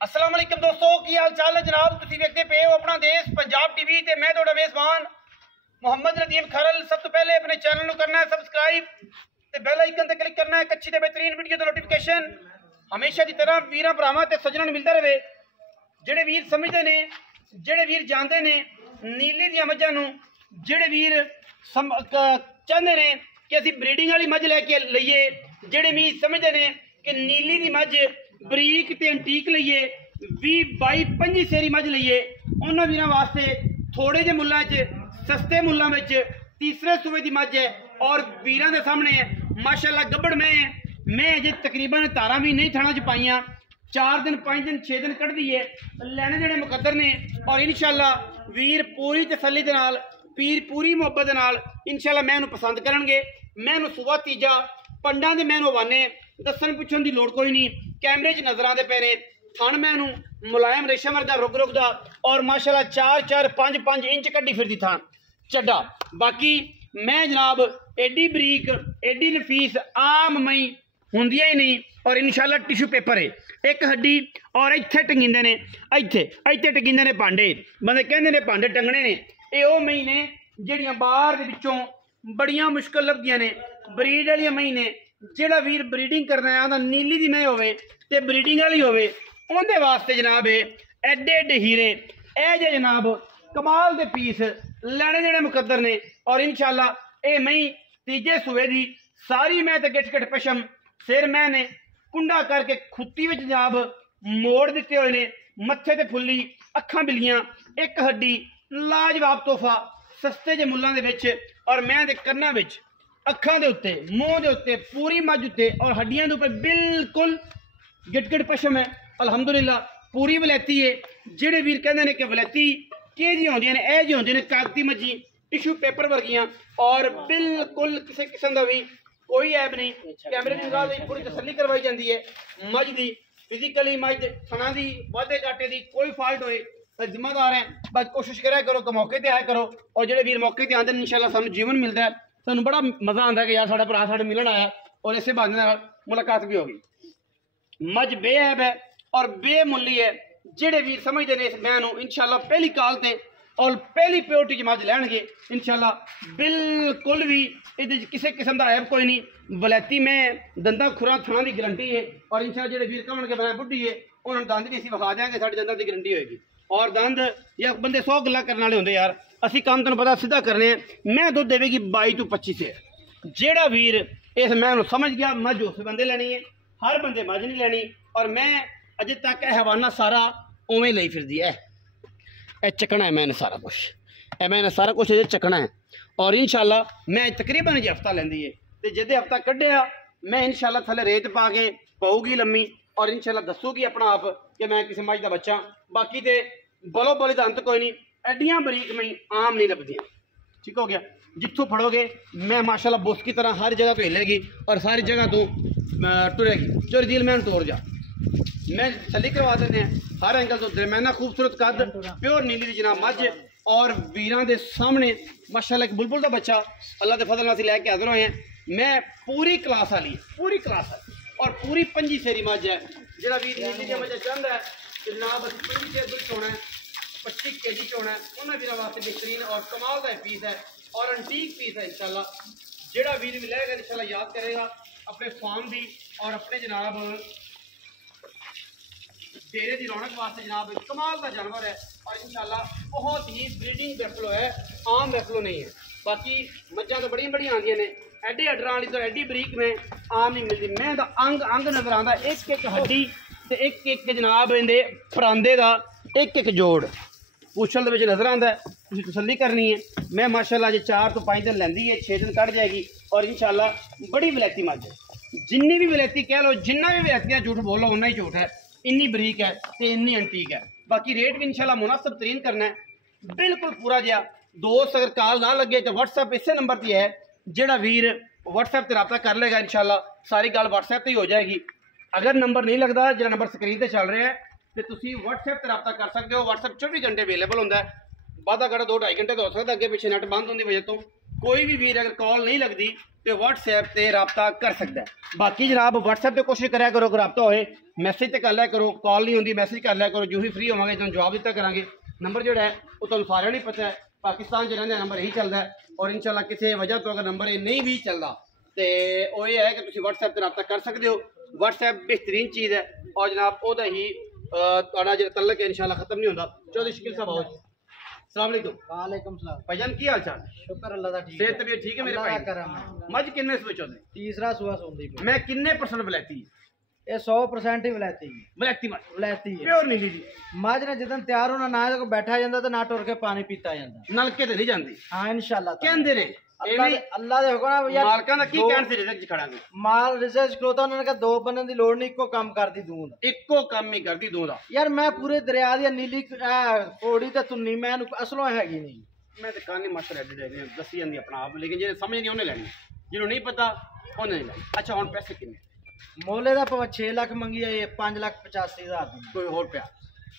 अस्सलाम वालेकुम दोस्तों, की हाल चाल है जनाब। तुसीं वेखदे पे हो अपना देश पंजाब टीवी ते मैं तुहाडा मेज़बान मोहम्मद नदीम खरल। सब तो पहले अपने चैनल को करना है सबसक्राइब ते बेल आइकन ते क्लिक करना है। एक अच्छी ते बेहतरीन वीडियो दा नोटिफिकेशन हमेशा की तरह वीरां भरावां ते सज्जणां नूं मिलदा रहे। ਜਿਹੜੇ ਵੀਰ ਸਮਝਦੇ ਨੇ, ਜਿਹੜੇ ਵੀਰ ਜਾਣਦੇ ਨੇ ਨੀਲੀ ਦੀਆਂ ਮੱਝਾਂ ਨੂੰ, ਜਿਹੜੇ ਵੀਰ ਚਾਹੁੰਦੇ ਨੇ ਕਿ ਅਸੀਂ ਬਰੀਡਿੰਗ ਵਾਲੀ ਮੱਝ ਲੈ ਕੇ ਲਈਏ, ਜਿਹੜੇ ਵੀਰ ਸਮਝਦੇ ਨੇ ਕਿ ਨੀਲੀ ਦੀ ਮੱਝ ਬਰੀਕ ਤੇ ਐਂਟੀਕ ਲਈਏ, 20 22 25 ਸੇਰੀ ਮੱਝ ਲਈਏ, ਉਹਨਾਂ ਵੀਰਾਂ ਵਾਸਤੇ ਥੋੜੇ ਜਿਹੇ ਮੁੱਲਾਂ 'ਚ ਸਸਤੇ ਮੁੱਲਾਂ ਵਿੱਚ ਤੀਸਰੇ ਸੂਬੇ ਦੀ ਮੱਝ ਹੈ ਔਰ ਵੀਰਾਂ ਦੇ ਸਾਹਮਣੇ ਹੈ ਮਾਸ਼ਾਅੱਲਾ ਗੱਬੜ ਮੈਂ ਅਜੇ ਤਕਰੀਬਨ ਧਾਰਾਂ ਵੀ ਨਹੀਂ ਥਾਣਾ 'ਚ ਪਾਈਆਂ। 4 दिन 5 दिन 6 दिन कढ़ दी है लैने देने मुकद्दर ने और इंशाअल्लाह वीर पूरी तसल्ली दे नाल पीर पूरी मुहब्बत दे नाल इंशाअल्लाह मैं पसंद करनगे। मैं सुबह तीजा पंडा दे मैं हवाने दसन पुछण दी लोड़ कोई नहीं। कैमरे च नजर आते पे ने थन मैं मुलायम रेशम वर्गा रुक रुकदा और माशाअल्लाह 4 4 5 इंच कड्डी फिरदी थन चड्डा। बाकी मैं जनाब एडी बरीक एडी नफीस आम मई ਹੁੰਦੀਆਂ ਹੀ ਨਹੀਂ और इंशाअल्लाह टिशू पेपर है एक हड्डी और इत्थे टंगींदे ने इत्थे टंगींदे ने भांडे बंदे कहंदे ने भांडे टंगने ने। ये वो मई ने ਜਿਹੜੀਆਂ ਬਾਹਰ ਦੇ ਵਿੱਚੋਂ ਬੜੀਆਂ ਮੁਸ਼ਕਲ ਲੱਭਦੀਆਂ ਨੇ ਬਰੀਡ ਵਾਲੀਆਂ ਮਈ ਨੇ। ਜਿਹੜਾ ਵੀਰ ਬਰੀਡਿੰਗ ਕਰਨਾ ਹੈ ਉਹਦਾ ਨੀਲੀ ਦੀ ਮੈਂ ਹੋਵੇ ਤੇ ਬਰੀਡਿੰਗ ਵਾਲੀ ਹੋਵੇ ਉਹਦੇ ਵਾਸਤੇ ਜਨਾਬ ਇਹ ਐਡੇ ਹੀਰੇ ਇਹ ਜੇ ਜਨਾਬ ਕਮਾਲ ਦੇ ਪੀਸ ਲੈਣੇ ਦੇਣੇ ਮੁਕੱਦਰ ਨੇ। और इंशाअल्लाह ਇਹ ਮਈ ਤੀਜੇ ਸੂਏ ਦੀ ਸਾਰੀ मैं ਤੇ ਗਿੱਟ ਪਸ਼ਮ सिर मैंने कुंडा करके खुत्ती में जनाब मोड़ दिते हुए ने, मत्थे ते फुल्ली अखां बिलियां एक हड्डी लाजवाब तोहफा सस्ते जे मुल्लां दे विच और मैं दे कन्नां विच अखां दे उत्ते मूँह दे उत्ते पूरी मझ उत्ते और हड्डियां दे उपर बिल्कुल गिट पशम है अलहमदुलिल्लाह पूरी वलैती है। जिहड़े वीर कहंदे ने कि वलैती किह जी होंदियां ने, इह जी होंदियां ने कागती मच्छी टिशू पेपर वर्गियां और बिल्कुल किसी किस्म का भी कोई ऐब नहीं। कैमरे की निगाह पूरी तसल्ली करवाई जाती है मझ की फिजिकली मझ थना की वाधे घाटे की कोई फॉल्ट होए तो जिम्मेदार है। बस कोशिश करा करो कि मौके पर आया करो और जो वीर मौके पर आते हैं इंशाअल्लाह सानू जीवन मिलता है, सानू बड़ा मज़ा आता है कि यार साडा भरा साडे मिलन आया और इस बहाने नाल मुलाकात भी होगी। मझ बेऐब है और बेमुल्ली है। जिहड़े वीर समझते हैं इस मैं इंशाअल्लाह पहली कॉल ते और पहली प्योरिटी मझ लैणगे इंशाअल्लाह बिल्कुल भी ये किसी किस्म का ऐब कोई नहीं। वलैती में दंदा खुरा थाना की गारंटी है और इंशाअल्लाह जो वीर कहण के मैं बुढ़ी है उन्होंने दंद भी असीं विखा देंगे, साडी दंदां की गारंटी होएगी। और दंद या बंदे 100 गल्लां करने वाले होंदे यार, असीं काम तुहानूं पता सीधा करने हैं। मैं दुध देवेगी 22 to 25 से जेड़ा वीर इस मैं समझ गया मझ उस बंदे लैनी है, हर बंदे मझ नहीं लैनी। और मैं अजे तक यह हवाना सारा उवें लई फिरदी है, चकना है मैंने सारा कुछ ये चकना है। और इंशाअल्लाह मैं तकरीबन जी हफ्ता लेंदी है तो जिदे हफ्ता कढ़िया मैं इंशाअल्लाह थले रेत पा के पाऊगी लम्मी और इंशाअल्लाह दसूगी अपना आप कि मैं किसी मझ का बच्चा। बाकी तो बलो बली का अंत कोई नहीं, एडियां बरीक में आम नहीं लभदियां। ठीक हो गया, जितों फड़ोगे मैं माशाअल्लाह बुस की तरह हर जगह तो हिलेगी और सारी जगह तो टुरेगी। चोरी दिल मैं तोड़ जा मैं तसल्ली करवा देते हैं हर एंगल तो दरम्याना खूबसूरत कद प्योर नीली दी जनाब मझ और वीरां दे सामने माशाअल्लाह एक बुलबुल का बच्चा अल्लाह के फजल नाल लैके हाजिर होए हैं। मैं पूरी क्लास वाली और पूरी 25 सेरी मझ है। जिहड़ा वीर नीली दी मझ चाहता है कि जनाब 25 सेर दुध चोना है 25 kg चोना है उन्होंने वीरां वास्ते बेहतरीन और कमाल का पीस है और एंटीक पीस है। इंशाअल्लाह जिहड़ा वीर भी लएगा इंशाअल्लाह याद करेगा अपने फार्म की और अपने जनाब डेरे की रौनक वास्ते जनाब कमाल का जानवर है और इंशाअल्लाह बहुत ही ब्रीडिंग बैफलो है, आम बैफलो नहीं है। बाकी मझां तो बड़ियां आंदियां ने एडे अडरां वाली तो एडी बरीक में आम नहीं मिलती। मैं तो अंग नजर आता एक हड्डी तो एक जनाब इहदे परांदे का एक जोड़ पूछल दे विच नजर आता है। तुसीं तसल्ली करनी है। मैं माशाअल्लाह जे 4 to 5 दिन लैंदी है 6 दिन कढ़ जाएगी और इंशाअल्लाह बड़ी वलैती मझ है। जिन्नी भी वलैती कह लो, जिन्ना भी वलैती झूठ बोलो उन्ना ही झूठ है, इन्नी बरीक है तो इन्नी एंटीक है। बाकी रेट भी इंशाल्लाह मुनासिब तरीन करना है बिल्कुल पूरा जहा। दोस्त अगर कॉल ना लगे तो व्हाट्सएप इसे नंबर पर है, जेड़ा वीर व्हाट्सएप पर रब्ता कर लेगा इंशाल्लाह सारी गल व्हाट्सएप पर ही हो जाएगी। अगर नंबर नहीं लगता जो नंबर स्क्रीन पर चल रहा है तो तुम व्हाट्सएप पर रब्ता कर सकते हो। व्हाट्सएप 24 घंटे अवेलेबल होंगे, बाधा घड़ा 2-2.5 घंटे तो हो सकता, अगे पिछले नैट बंद होने की वजह तो कोई भी वीर अगर कॉल नहीं लगती तो WhatsApp ਤੇ ਰਾਬਤਾ ਕਰ ਸਕਦਾ है। बाकी जनाब WhatsApp ਤੇ कोशिश करा करो, राबता होए मैसेज ਤੇ कर लिया करो, कॉल नहीं होंगी मैसेज कर लिया करो, जो ही फ्री होवांगे तुहानू जवाब दिता करांगे। नंबर जोड़ा है वो तुहानू सारिਆਂ ਨੂੰ पता है, पाकिस्तान च रहिंदे नंबर यही चलता है और इंशाल्लाह किसी वजह तो अगर नंबर ये नहीं भी चलता तो वो ये है कि तुम WhatsApp से रब्ता कर सकते हो। WhatsApp बेहतरीन चीज़ है और जनाब वह ही जो तलक है इंशाल्लाह खत्म नहीं होता। चौधरी शकील साहब आओ। अस्सलाम वालेकुम सलाम भाईजान, की हाल चाल? शुक्र अल्लाह दा, ठीक है। सेहत तबीयत ठीक है मेरे भाई? मज किन्ने सूए चौधरी? तीसरा सूआ सोंदी पे। मैं किन्ने परसेंट वलैती? ये 100% ही वलैती वलैती मज वलैती है, प्योर नीली जी। मज ने जिदन तैयार होना ना को बैठा जांदा ते ना टुर के पानी पीता जांदा, नलके ते नहीं जांदी। हां इंशाल्लाह कहंदे ने अल्लाह दे हुक्म नाल यार। मालकां दा की कहण से रिजक च खड़ांगे? माल रिजक खलोता उन्होंने कहा दो बनने दी लोड़ नहीं, इक्को काम करदी दूं इक्को काम ही करदी दूं दा। यार मैं पूरे दरिया दी नीली कोड़ी ते तुन्नी मैं असलों हैगी नहीं, मैं ते कानी मास्टर एडिट दसी जांदी अपना आप, लेकिन जे समझ नहीं उन्हें लैनी, जिन्होंने नहीं पता उन्हें नहीं लैनी। अच्छा हुण पैसे किन्ने? मोले दा 6 लाख मंगी है, 5,85,000 दी। कोई होर पिया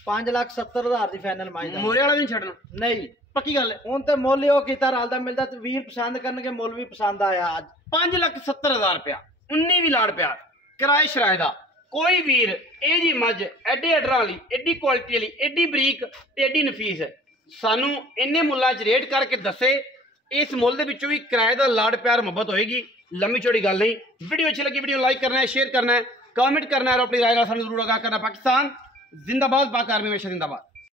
5,70,000 दी फाइनल माई दा। मोरे वाला भी नहीं छड़ना? नहीं पक्की गल है। हुण ते मुल ही कीता रलदा मिलदा ते वीर पसंद करनगे, मुल भी पसंद आया। आज 5,70,000 रुपया 19 भी लाड़ प्यार किराए शराए दा। कोई वीर ए जी मज एडी अडर वाली, एडी क्वालिटी वाली, एडी बरीक ते एडी नफीस है सानू इन्ने मुल्लां च रेट करके दसे। इस मुल दे विचों भी किराए दा लाड़ प्यार मुहब्बत होएगी। लंबी चौड़ी गल नहीं। वीडियो अच्छी लगी वीडियो लाइक करना है, शेयर करना है, कमेंट करना है और अपनी राय सानू जरूर आगाह करना। पाकिस्तान जिंदाबाद, पाक आर्मी हमेशा जिंदाबाद।